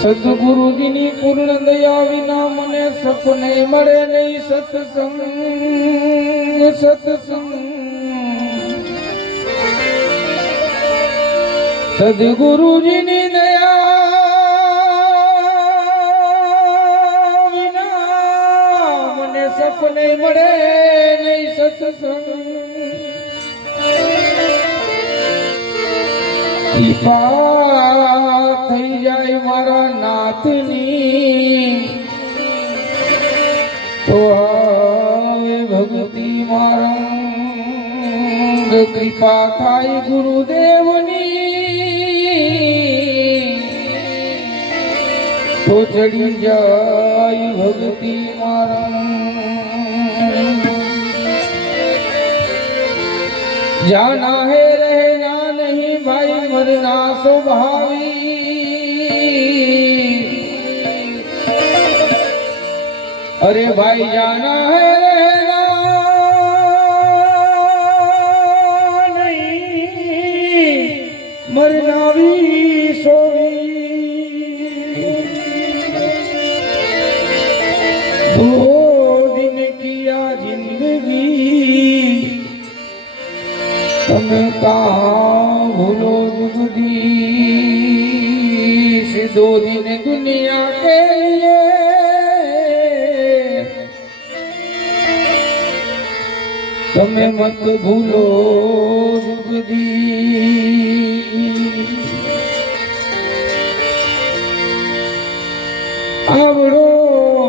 સદગુરુજીની પૂર્ણ દયા વિના મને સપને મળે નહીં. સત્સંગ સદગુરુજીની દયા વિના મને સપને મળે નહીં. સત્સંગ કૃપા થઈ જાય મારા નાથની તો હવે ભક્તિ મારંગ. કૃપા થાય ગુરુદેવની તો ચડી જાય ભક્તિ મારંગ. જાના હે રહેના નહીં ભાઈ મરના સ્વભાવી. અરે ભાઈ જાના હે રહેના નહીં મરના भी सोवी. दो दिन किया जिंदगी તમે कहाँ भूलो जुगदीश. दो दिन दुनिया के लिए તમે મત ભૂલો જુગદીશ. આવડો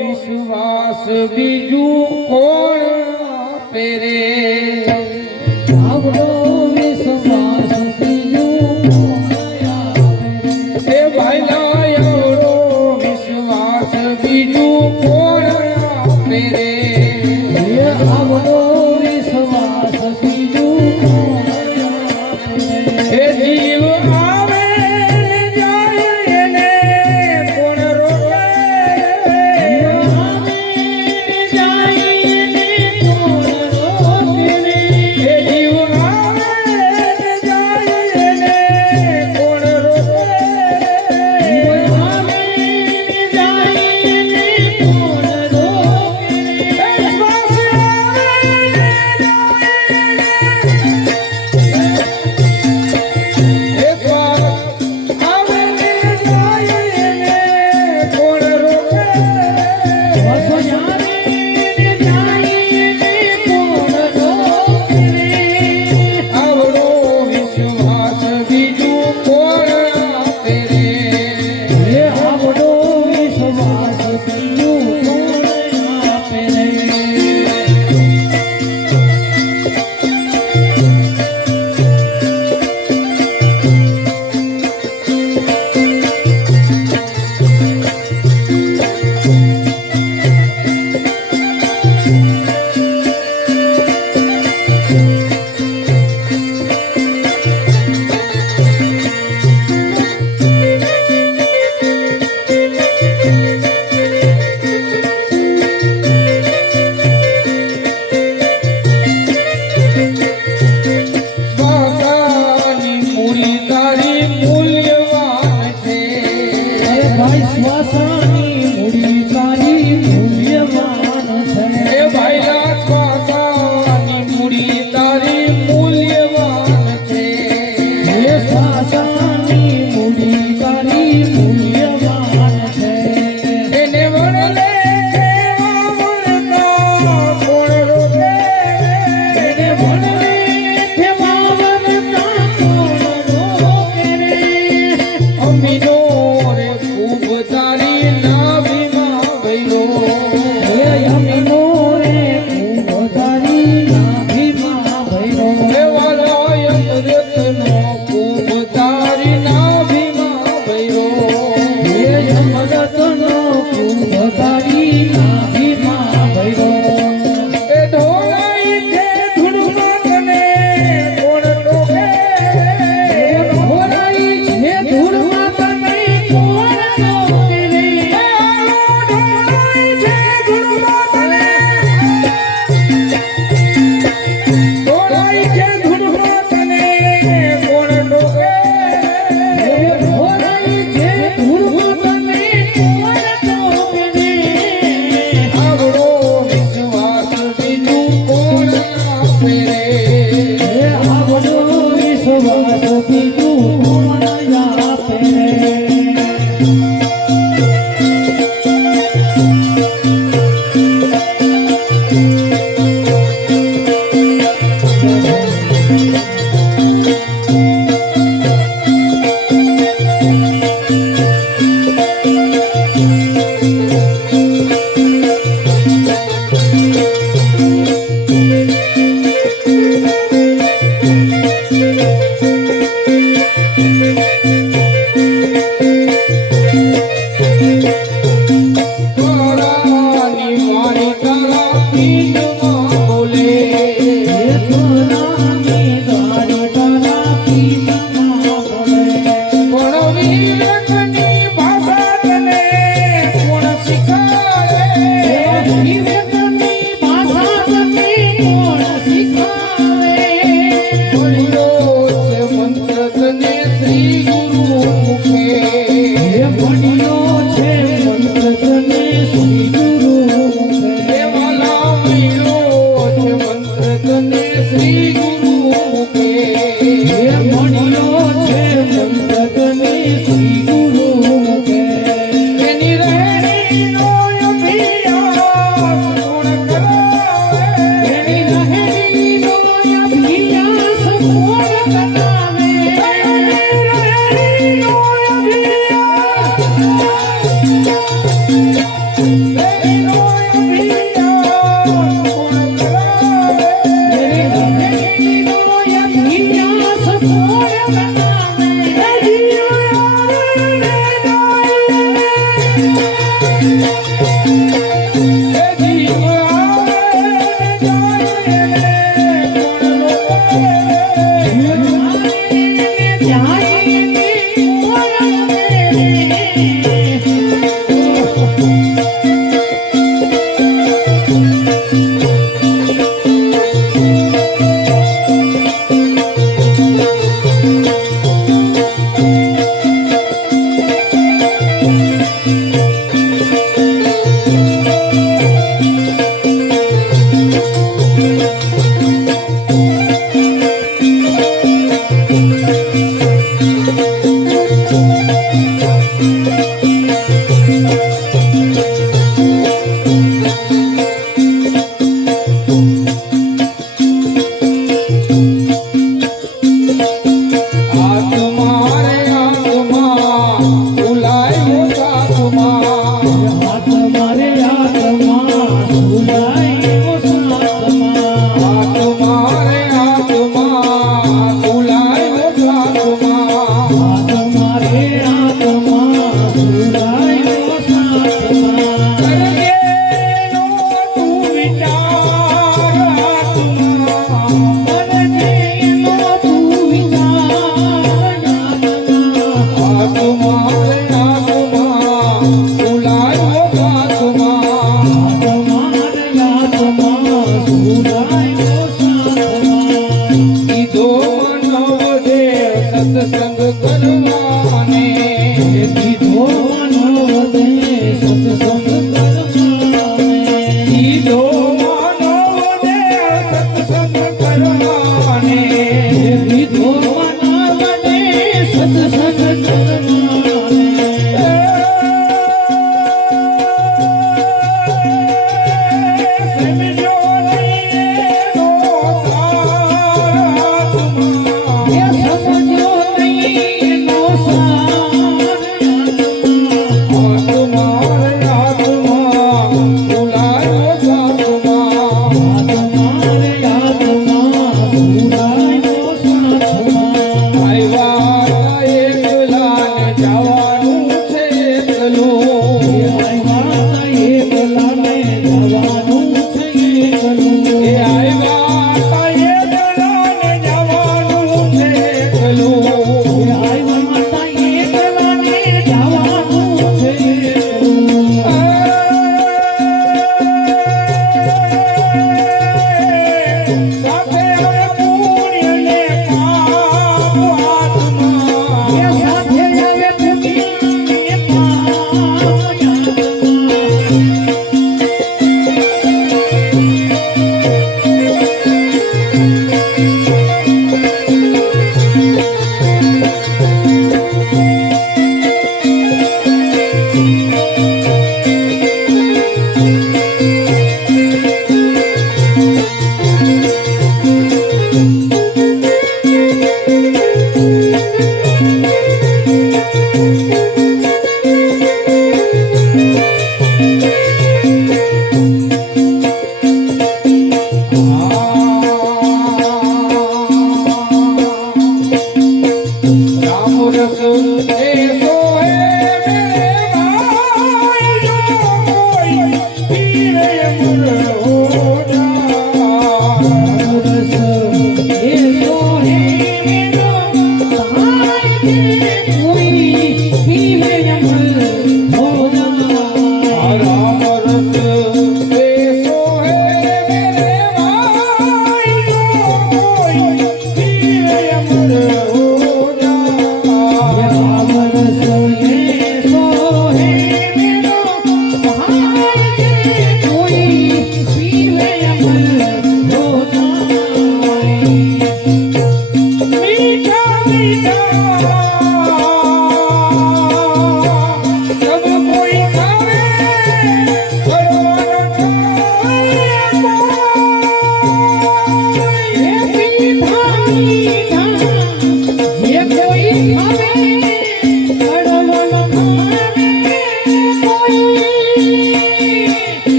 વિશ્વાસ બીજું કોણ આપે રે. આવડો વિશ્વાસ બીજું એ ભાઈલા આવડો વિશ્વાસ બીજું કોણ આપે રે. આવડો વિશ્વાસ બીજું એ જીવ આવે જાય એને કોણ રોકે. આવે જાય એને કોણ રોકે.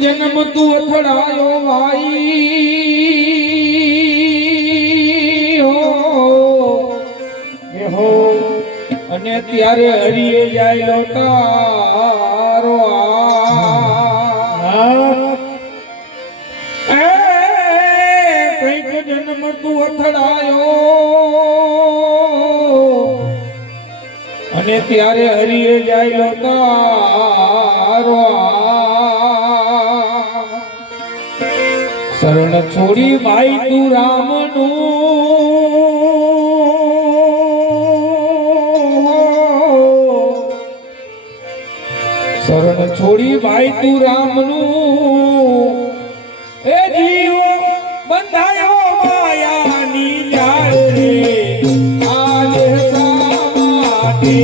જન્મ તું અથડાયો ભાઈ હો અને ત્યારે હરિએ જાય તારો કઈક જન્મ તું અથડાયો અને ત્યારે હરિએ જાય તારો શરણ છોડી ભાઈ તું રામનું શરણ છોડી ભાઈ તું રામનું એ જીવ બંધાયો માયાની જાળ રે આજે શા માટે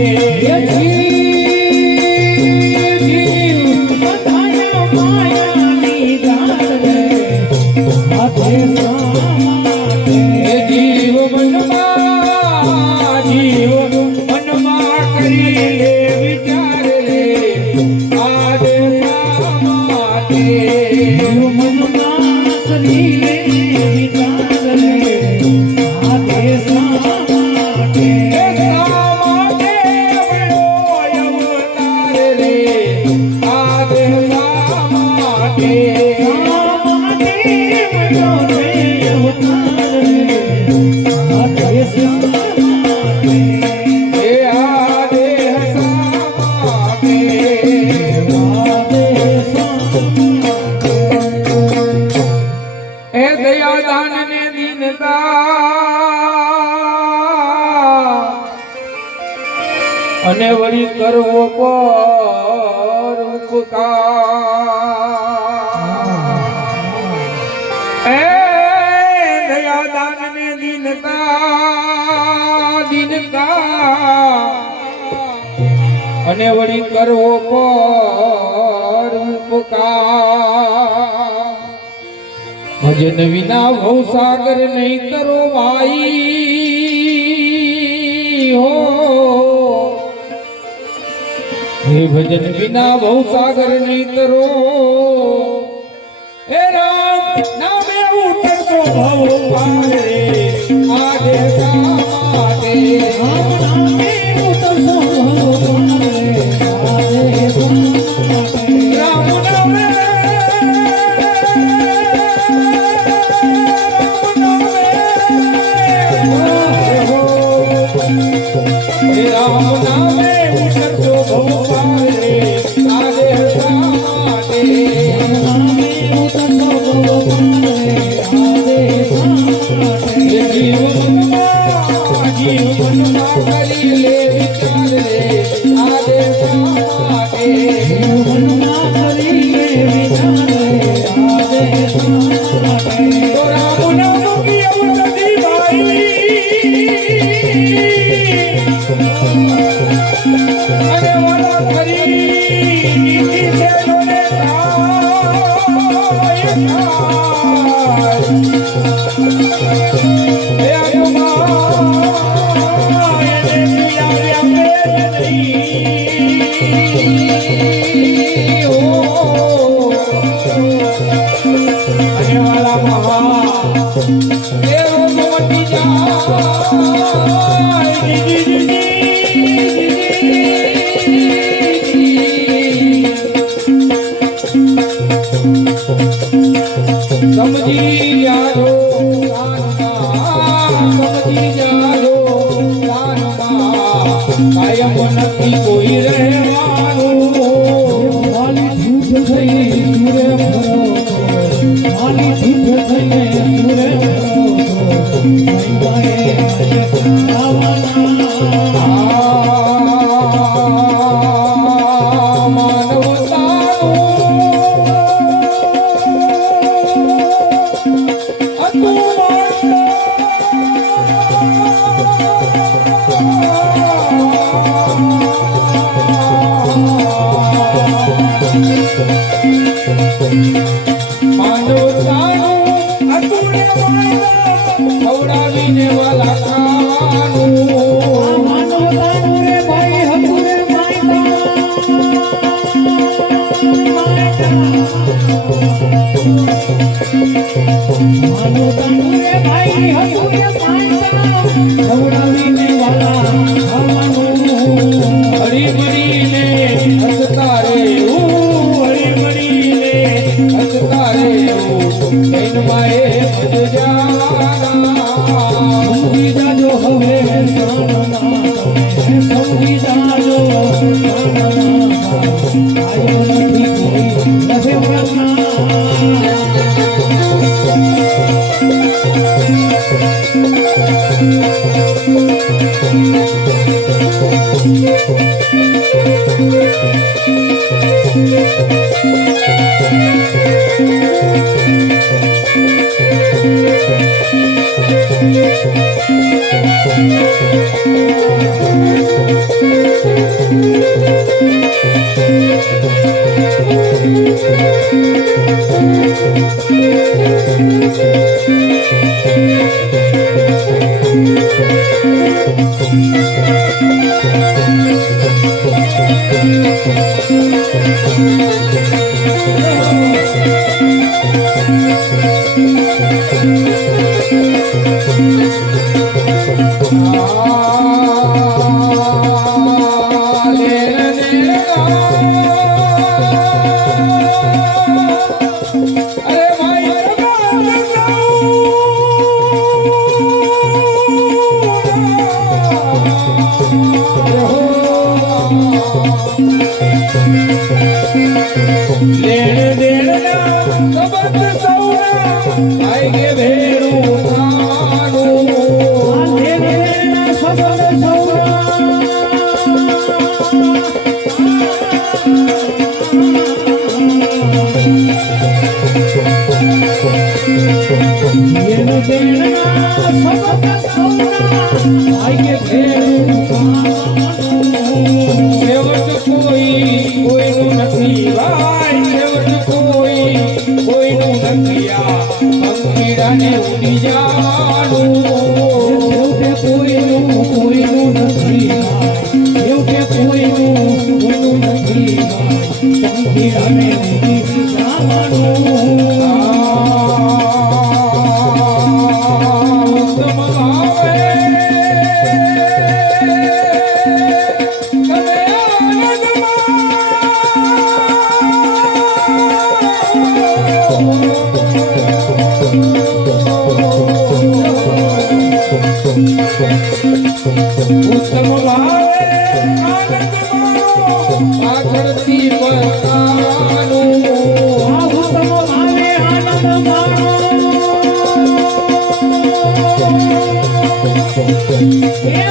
અને વળી કરવો પર ઉપકાર એ દયાદાન ને દીનતા અને વળી કરવો પર ઉપકાર ભજન વિના ભવસાગર નહીં કરો ભાઈ હો हे भजन बिना भवसागर नहीं करो हे राम नामे उतर तो भव पार रे आगे सामाटे राम नामे उतर तो भव पार रे आगे सामाटे राम नामे राम नामे उतर तो भव કોઈ રહેવાનું માલી છૂટ થઈ સુરે ભરો માલી છૂટ થઈને સુરે ભરો લેણ દેણના સંબંધ સૌના આઈ ભેરું થાનું લેણ દેણના સંબંધ સૌના આઈ ભેરું છેવટ કોઈનું નથી ભાઈ છેવટ કોઈનું નથી આ અંકીડાને ઉડી જવાનું કોઈનું નથી એવું કોઈનું નથી સંકીર્ણને જવાનું ઉત્તમ ભાવે તમે ઉત્તમ ભાવે આનંદ માણો પાછળથી બતાવાનું ઉત્તમ ભાવે આનંદ માણો હે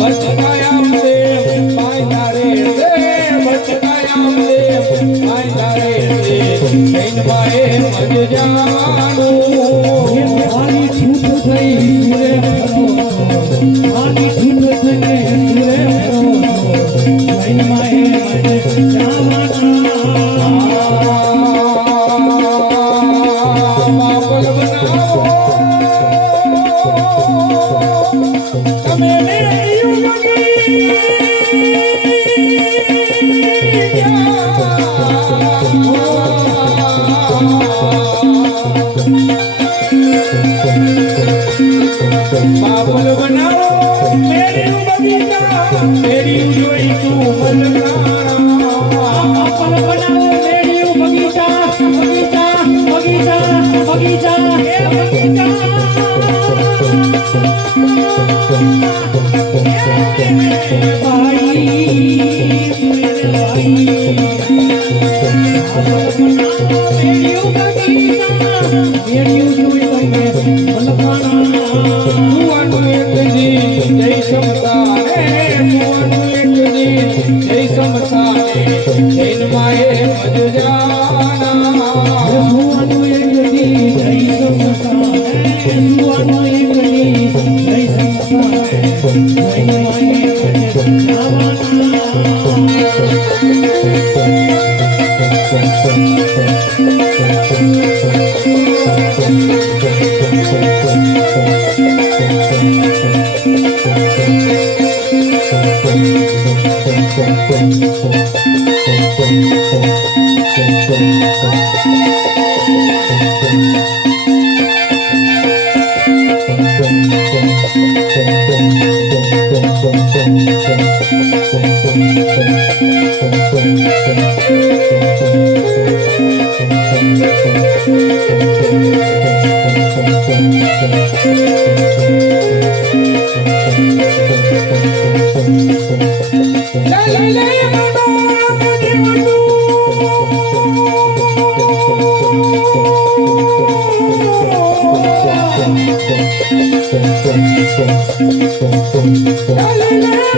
બચકાયામ દેવ પાયદારે દેવ બચકાયામ દેવ પાયદારે દેવ જૈનમાએ મજ જાનું મારી છૂટ થઈ સુરે મારી છૂટ થઈને સુરે જૈનમાએ મને માપલ બનાવો તમે માપલ બનાવો મેરી બગીચા મેરી જોઈ તું મલકારા માપલ બનાવો મેરી બગીચા બગીચા બગીચા બગીચા હે બગીચા ભાઈ મેરે ભાઈ મેરી બગીચા મેરી જોઈ તમે મલકાના સુવાનું એકજી જય સમસારે સુવાનું એકજી જય સમસારે જૈનમાએ મજ જાના સુવાનું એકજી જય સંસારે સુવાનું એકજી જય સંસારે જય માયે La la માયા